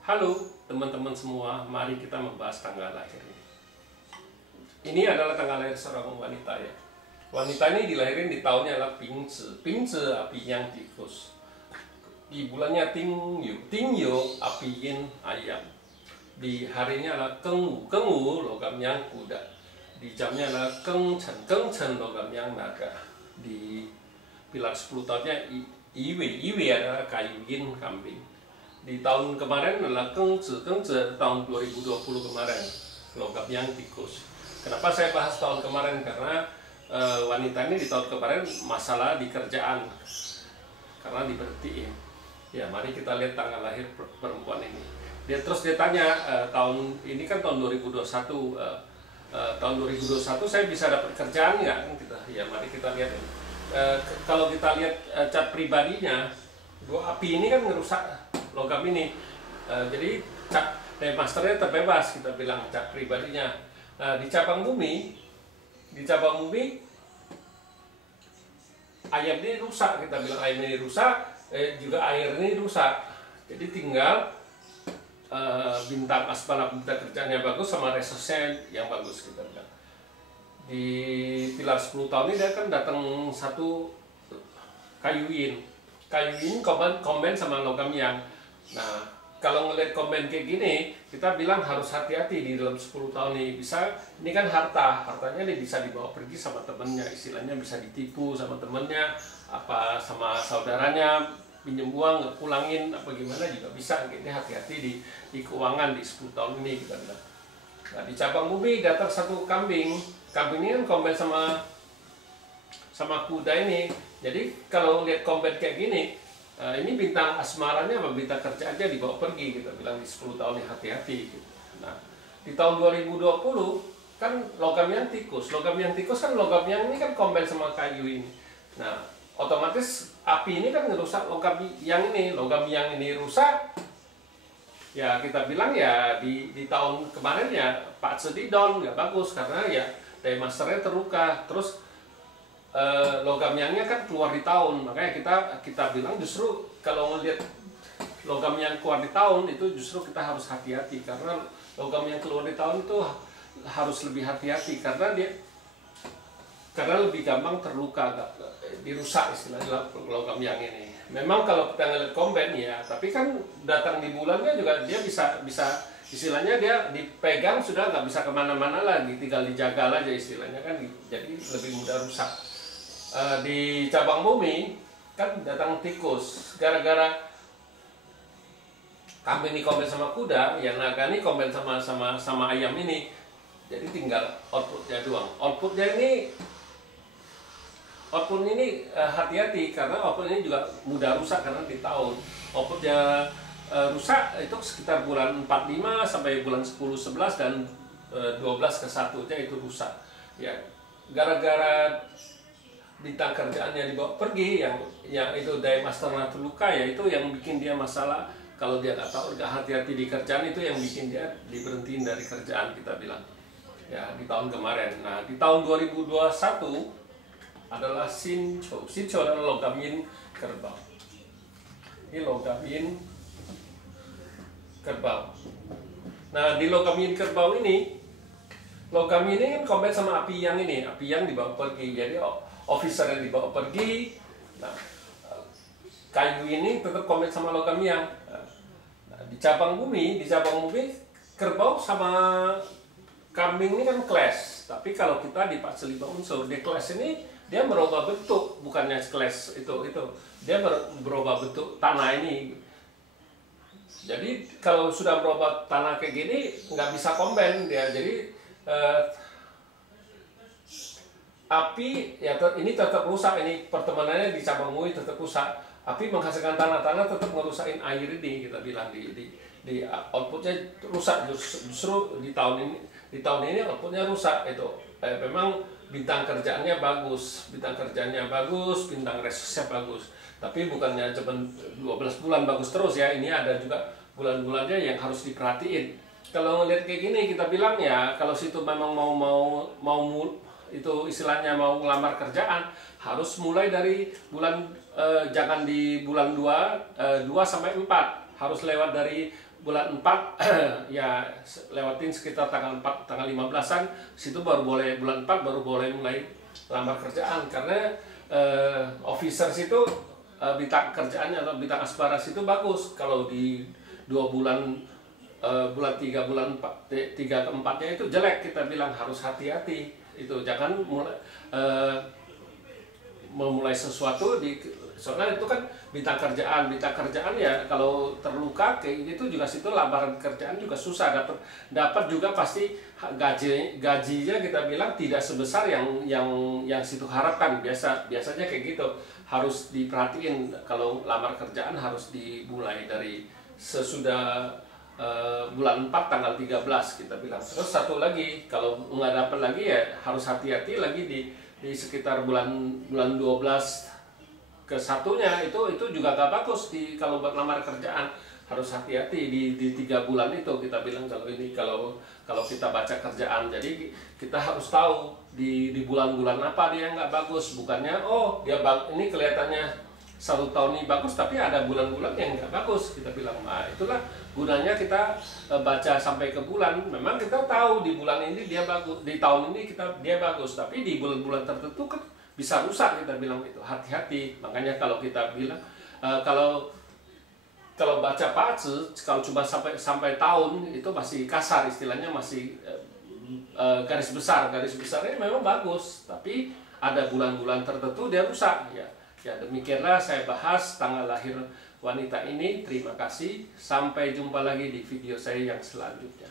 Halo teman-teman semua, mari kita membahas tanggal lahir ini. Ini adalah tanggal lahir seorang wanita ya. Wanita ini dilahirin di tahunnya adalah Bingzi. Bingzi api yang tikus. Di bulannya Tingyu api yin ayam. Di harinya adalah Gengwu. Gengwu logam yang kuda. Di jamnya adalah Gengchen. Gengchen logam yang naga. Di pilar 10 tahunnya Iwi adalah kayu yin kambing. Di tahun kemarin adalah Gengzi tahun 2020 kemarin logam yang tikus. Kenapa saya bahas tahun kemarin? Karena wanita ini di tahun kemarin masalah di kerjaan karena diberhentiin. Ya, mari kita lihat tanggal lahir perempuan ini. Dia tanya tahun ini kan tahun 2021. Tahun 2021 saya bisa dapat kerjaan nggak? Ya, mari kita lihat. Kalau kita lihat cat pribadinya, dua api ini kan merusak logam ini. Jadi cat masternya terbebas, kita bilang cat pribadinya. Nah, di cabang bumi ayam ini rusak, kita bilang ayam ini rusak, juga air ini rusak. Jadi tinggal bintang asmara, bintang kerjanya bagus sama resource yang bagus, kita bilang. Di pilar 10 tahun ini dia kan datang satu kayu yin. Kayu yin komben sama logam yang. Nah, kalau ngeliat komen kayak gini, kita bilang harus hati-hati di dalam 10 tahun ini. Ini kan hartanya ini bisa dibawa pergi sama temennya, istilahnya bisa ditipu sama temennya, apa sama saudaranya, pinjam uang, nggak pulangin, apa gimana juga bisa. Ini hati-hati di keuangan di 10 tahun ini, kita bilang. Nah, di cabang bumi datang satu kambing. Kambing ini kan komen sama kuda ini. Jadi kalau lihat komen kayak gini, ini bintang asmaranya sama bintang kerja aja dibawa pergi, kita bilang di 10 tahun ini hati-hati gitu. Nah, di tahun 2020 kan logam yang tikus. Logam yang tikus kan logam yang ini kan kombin sama kayu ini. Nah, otomatis api ini kan ngerusak logam yang ini. Logam yang ini rusak, ya kita bilang ya di tahun kemarin ya Pak Sedidon nggak bagus karena ya daya masternya terluka. Terus logam yangnya kan keluar di tahun, makanya kita bilang justru kalau ngelihat logam yang keluar di tahun itu justru kita harus hati-hati, karena logam yang keluar di tahun itu harus lebih hati-hati karena lebih gampang terluka, dirusak istilahnya logam yang ini. Memang kalau kita ngelihat komben ya, tapi kan datang di bulannya juga dia bisa istilahnya dia dipegang sudah nggak bisa kemana-mana lagi, tinggal dijaga aja istilahnya kan, jadi lebih mudah rusak. Di cabang bumi kan datang tikus, gara-gara kambing ini komen sama kuda, yang naga ini komen sama ayam ini, jadi tinggal outputnya doang. Output ini hati-hati karena output ini juga mudah rusak karena di tahun. Outputnya rusak itu sekitar bulan 45 sampai bulan 10-11 dan 12 ke 1-nya itu rusak. Ya, gara-gara bintang kerjaannya dibawa pergi, yang itu daya masternya terluka, ya itu yang bikin dia masalah. Kalau dia nggak tahu, nggak hati-hati di kerjaan, itu yang bikin dia diberhentiin dari kerjaan, kita bilang ya di tahun kemarin. Nah, di tahun 2021 adalah Sincho. Sincho adalah logam yin kerbau. Ini logam yin kerbau. Nah, di logam yin kerbau ini kan komen sama api yang ini. Api yang dibawa pergi, jadi officer yang dibawa pergi. Nah, kayu ini tetap komen sama logam yang. Nah, di cabang bumi kerbau sama kambing ini kan clash. Tapi kalau kita di 45 unsur, di clash ini dia merubah bentuk, bukannya clash itu. Dia berubah bentuk tanah ini. Jadi kalau sudah berubah tanah kayak gini nggak bisa komben dia. Jadi api ya ini tetap rusak, ini pertemanannya di cabang bumi tetap rusak. Api menghasilkan tanah tetap ngerusakin air ini, kita bilang di outputnya rusak. Justru di tahun ini outputnya rusak itu. Memang bintang kerjaannya bagus, bintang resource-nya bagus. Tapi bukannya cuma 12 bulan bagus terus ya, ini ada juga bulan-bulannya yang harus diperhatiin. Kalau ngelihat kayak gini kita bilang ya, kalau situ memang mau itu istilahnya mau ngelamar kerjaan, harus mulai dari bulan jangan di bulan 2 sampai 4, harus lewat dari bulan 4 ya lewatin sekitar tanggal 4 tanggal 15-an, situ baru boleh, bulan 4 baru boleh mulai lamar kerjaan. Karena officer itu bintang kerjaannya atau bintang asparas itu bagus kalau di 2 bulan, bulan 3 bulan 4, 3 ke 4-nya itu jelek, kita bilang harus hati-hati. Itu jangan mulai memulai sesuatu soalnya itu kan bintang kerjaan ya, kalau terluka kayak gitu juga situ lamaran kerjaan juga susah dapat juga pasti gajinya kita bilang tidak sebesar yang situ harapkan. Biasanya kayak gitu. Harus diperhatiin kalau lamar kerjaan harus dimulai dari sesudah bulan 4 tanggal 13 kita bilang. Terus satu lagi, kalau nggak dapat lagi ya harus hati-hati lagi di sekitar bulan 12 ke satunya itu juga gak bagus kalau buat lamar kerjaan. Harus hati-hati di 3 bulan itu kita bilang kalau kita baca kerjaan. Jadi kita harus tahu di bulan-bulan apa dia nggak bagus. Bukannya ini kelihatannya 1 tahun ini bagus tapi ada bulan-bulan yang nggak bagus kita bilang. Nah, itulah gunanya kita baca sampai ke bulan. Memang kita tahu di bulan ini dia bagus, di tahun ini dia bagus, tapi di bulan-bulan tertentu kan bisa rusak kita bilang. Itu hati-hati. Makanya kalau kita bilang kalau baca pazi, kalau cuma sampai tahun itu masih kasar istilahnya, masih garis besarnya memang bagus, tapi ada bulan-bulan tertentu dia rusak ya. Ya demikianlah saya bahas tanggal lahir wanita ini. Terima kasih, sampai jumpa lagi di video saya yang selanjutnya.